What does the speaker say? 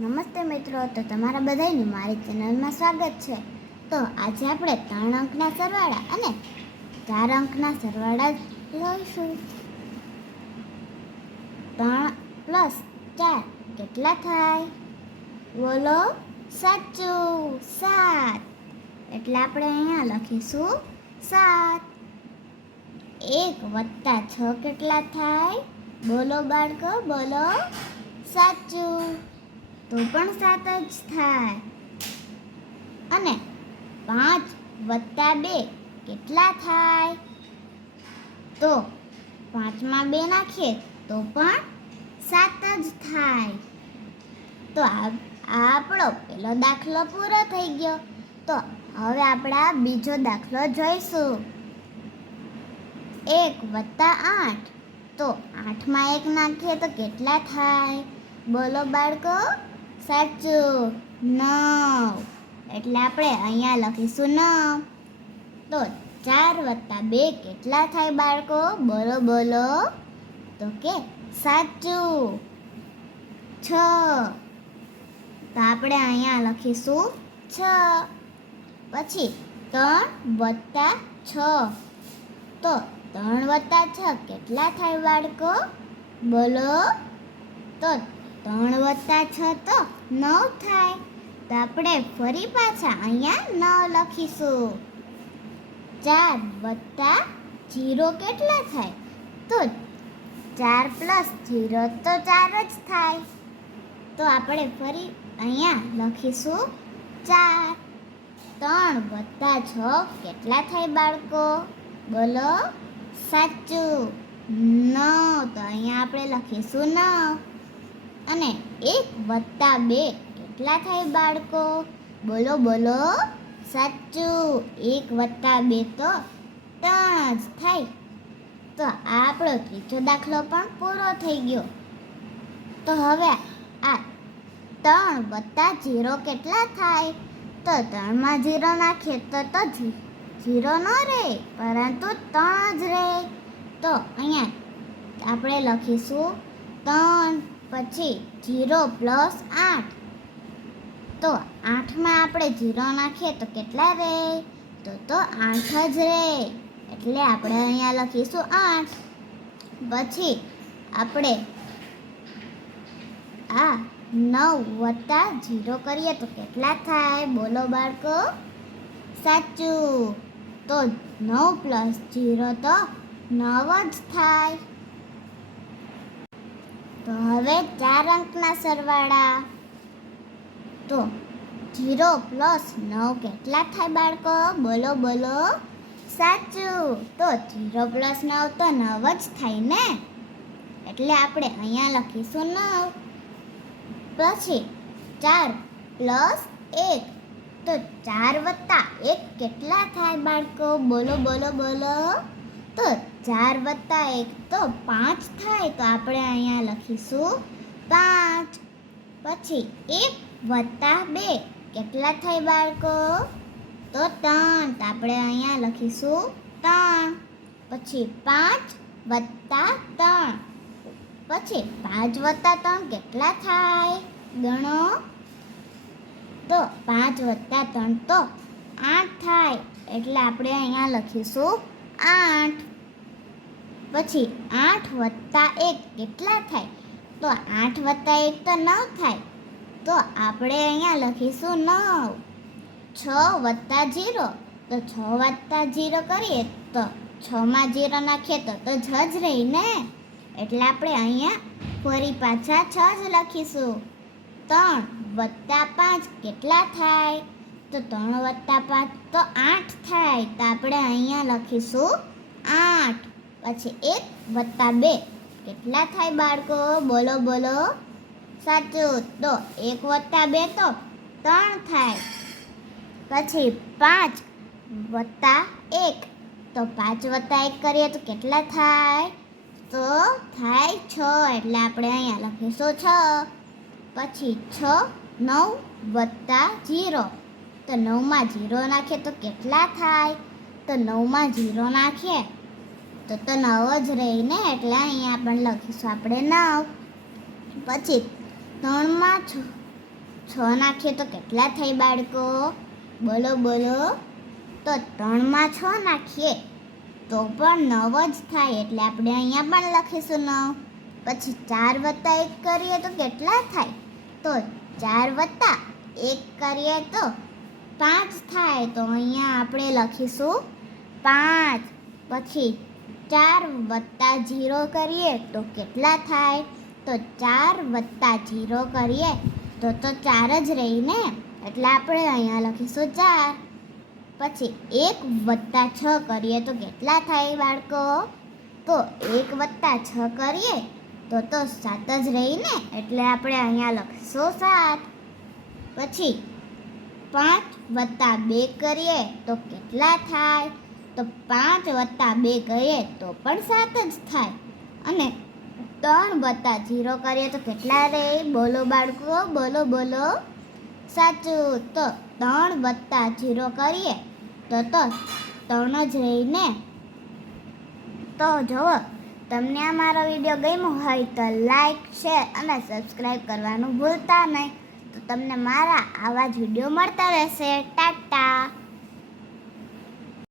નમસ્તે મિત્રો, તો તમારા બધાયનું મારી ચેનલમાં સ્વાગત છે. તો આજે આપણે ત્રણ અંકના સરવાળા અને ચાર અંકના સરવાળા લઈશું. ત્રણ પ્લસ ચાર કેટલા થાય? બોલો, સાચું, સાત. એટલે આપણે અહીંયા લખીશું સાત. એક વત્તા છ કેટલા થાય? બોલો બાળકો, બોલો. સાચું. તો પણ સાત જ થાય. અને પાંચ વત્તા બે કેટલા થાય? તો પાંચમાં બે નાખીએ તો પણ સાત જ થાય. તો આ આપણો પેલો દાખલો પૂરો થઈ ગયો. તો હવે આપણે બીજો દાખલો જોઈશું. એક વત્તા આઠ. તો આઠમાં એક નાખીએ તો કેટલા થાય? બોલો બાળકો. સાચું. નવ. એટલે આપણે અહીંયા લખીશું નવ. તો ચાર વત્તા બે કેટલા થાય બાળકો? બોલો બોલો તો કે સાચું. છ. તો આપણે અહીંયા લખીશું છ. પછી ત્રણ વત્તા છ. તો ત્રણ વત્તા છ કેટલા થાય બાળકો? બોલો. તો ત્રણ વત્તા છ તો નવ થાય. તો આપણે ફરી પાછા અહીંયા નવ લખીશું. ચાર વત્તા જીરો કેટલા થાય? તો ચાર પ્લસ જીરો તો ચાર જ થાય. તો આપણે ફરી અહીંયા લખીશું ચાર. ત્રણ વત્તા છ કેટલા થાય બાળકો? બોલો સાચું. નવ. તો અહીંયા આપણે લખીશું નવ. અને એક વત્તા બે. કેટલા થાય બાળકો? બોલો બોલો. સાચું. એક વત્તા બે તો ત્રણ જ થાય. તો આપણો ત્રીજો દાખલો પણ પૂરો થઈ ગયો. તો હવે આ ત્રણ વત્તા જીરો કેટલા થાય? તો ત્રણમાં જીરો નાખીએ તો તો જીરો ન રહે, પરંતુ ત્રણ જ રહે. તો અહીંયા આપણે લખીશું ત્રણ પછી જીરો પ્લસ આઠ. તો આઠમાં આપણે જીરો નાખીએ તો કેટલા રહે તો તો આઠ જ રહે એટલે આપણે અહીંયા લખીશું આઠ. પછી આપણે આ નવ વત્તા જીરો કરીએ તો કેટલા થાય? બોલો બાળકો. સાચું. તો નવ પ્લસ જીરો તો નવ જ થાય. તો હવે ચાર અંકના સરવાળા. તો જીરો પ્લસ નવ કેટલા થાય બાળકો? બોલો બોલો. સાચું. તો જીરો પ્લસ નવ તો નવ જ થાય ને? એટલે આપણે અહીંયા લખીશું નવ. પછી ચાર પ્લસ એક. તો ચાર વત્તા એક કેટલા થાય બાળકો? બોલો બોલો બોલો. તો ચાર વત્તા એક તો પાંચ થાય તો આપણે અહીંયા લખીશું પાંચ. પછી એક વત્તા બે. કેટલા થાય બાળકો? તો ત્રણ. તો આપણે અહીંયા લખીશું ત્રણ. પછી પાંચ વત્તા ત્રણ. પછી પાંચ વત્તા ત્રણ કેટલા થાય ગણો? તો પાંચ વત્તા ત્રણ તો આઠ થાય. એટલે આપણે અહીંયા લખીશું આઠ. પછી આઠ વત્તા એક કેટલા થાય? તો આઠ વત્તા એક તો નવ થાય. તો આપણે અહીંયા લખીશું નવ. છ વત્તા જીરો. તો છ વત્તા જીરો કરીએ તો છમાં જીરો નાખીએ તો તો જ જ રહી ને? એટલે આપણે અહીંયા ફરી પાછા છ જ લખીશું. ત્રણ વત્તા પાંચ કેટલા થાય? તો ત્રણ વત્તા પાંચ તો આઠ થાય. તો આપણે અહીંયા લખીશું પછી એક વત્તા બે. કેટલા થાય બાળકો? બોલો બોલો. સાચું. તો એક વત્તા બે તો ત્રણ થાય. પછી પાંચ વત્તા એક. તો પાંચ વત્તા એક કરીએ તો કેટલા થાય? તો થાય છ. એટલે આપણે અહીંયા લખીશું છ. પછી છ, નવ વત્તા જીરો. તો નવમાં જીરો નાખીએ તો કેટલા થાય? તો નવમાં જીરો નાખીએ. તો તો નવ જ રહી ને એટલે અહીંયા પણ લખીશું આપણે નવ. પછી ત્રણમાં છ. છ નાખીએ તો કેટલા થાય બાળકો? બોલો બોલો. તો ત્રણમાં છ નાખીએ તો પણ નવ જ થાય એટલે આપણે અહીંયા પણ લખીશું નવ. પછી ચાર વત્તા એક કરીએ તો કેટલા થાય? તો ચાર વત્તા એક કરીએ તો પાંચ થાય. તો અહીંયા આપણે લખીશું પાંચ. પછી ચાર વત્તા જીરો કરીએ તો કેટલા થાય? તો ચાર વત્તા જીરો કરીએ તો તો ચાર જ રહી ને? એટલે આપણે અહીંયા લખીશું ચાર. પછી એક વત્તા છ કરીએ તો કેટલા થાય બાળકો? તો એક વત્તા છ કરીએ તો તો સાત જ રહી ને? એટલે આપણે અહીંયા લખીશું સાત. પછી પાંચ વત્તા બે કરીએ તો કેટલા થાય? તો પાંચ વત્તા બે કરીએ તો પણ સાત જ થાય. અને ત્રણ વત્તા જીરો કરીએ તો કેટલા રહે બોલો બાળકો, બોલો બોલો. સાચું. તો ત્રણ વત્તા જીરો કરીએ તો તો ત્રણ જ રહીને તો જુઓ, તમને આ મારો વીડિયો ગમ્યો હોય તો લાઈક, શેર અને સબસ્ક્રાઈબ કરવાનું ભૂલતા નહીં. તો તમને મારા આવા જ વીડિયો મળતા રહેશે. ટાટા.